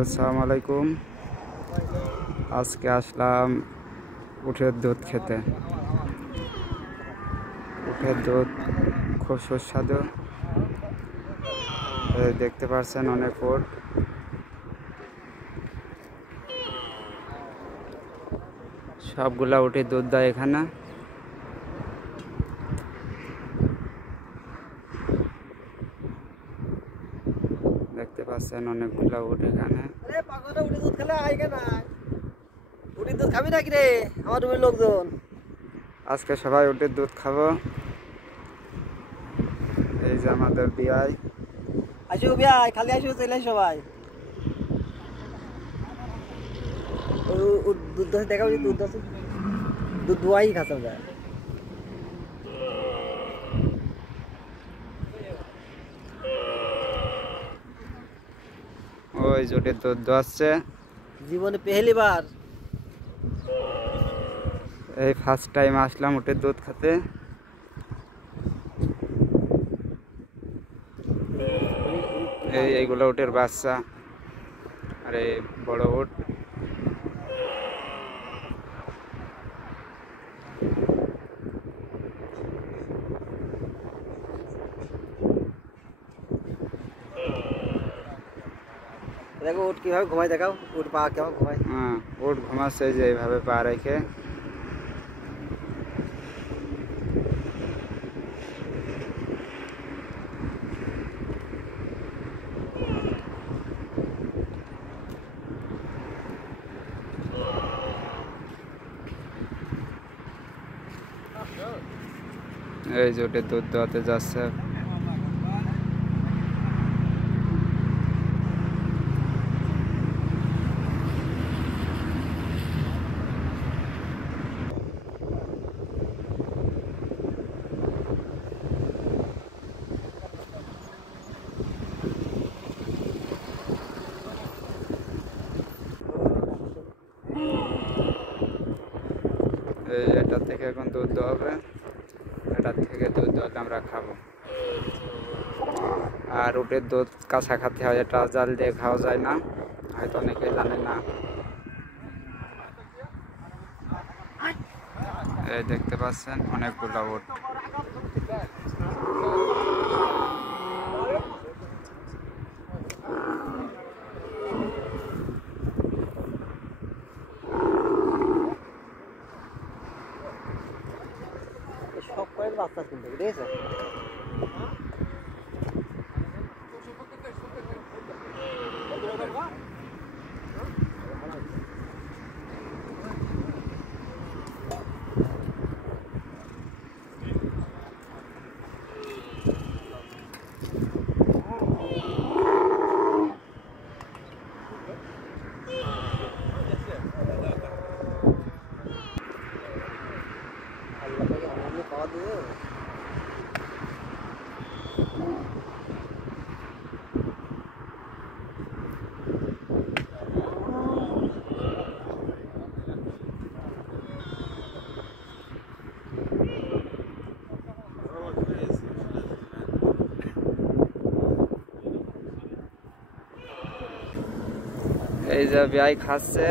আসসালামু আলাইকুম। আজকে আসলাম উটের দুধ খেতে। উটের দুধ খুব সুস্বাদু। দেখতে পাচ্ছেন অনেক উট। সবগুলা উটের দুধ দেয় এখানে। দেখতে পাচ্ছেন অনেকগুলা উট এখানে। আজকে সবাই উটের দুধ খাবো। এই যে আমাদের বিয়াই। আসো বিয়াই, খালি আসো, চলে সবাই। দুধ দেখাও, দুধ আছে, দুধ দোয়াই খাচ্ছ যায়। ওই যে উটের দুধ দোয়াচ্ছে। জীবনে পেহলি বার এই ফার্স্ট টাইম আসলাম উটের দুধ খেতে। এইগুলো উটের বাচ্চা আর এই বড় উট। দেখো উট কিভাবে ঘুমায়, দেখাও উট পা কেমন ঘুমায়। হ্যাঁ, উট ঘুমাচ্ছে যে এইভাবে পা রেখে। এই যে উটের দুধ দোয়াতে যাচ্ছে। এটা থেকে এখন দুধ দোয়াবে। এটার থেকে দুধ দোয়ালে আমরা খাবো। আর উটের দুধ কাঁচা খাতে হয়, এটা জাল দিয়ে খাওয়া যায় না, হয়তো অনেকে জানে না। এই দেখতে পাচ্ছেন অনেকগুলো উট। সব কয়েক বাচ্চা কিনতে, ঠিক আছে। এই যে বিয়াই খাচ্ছে।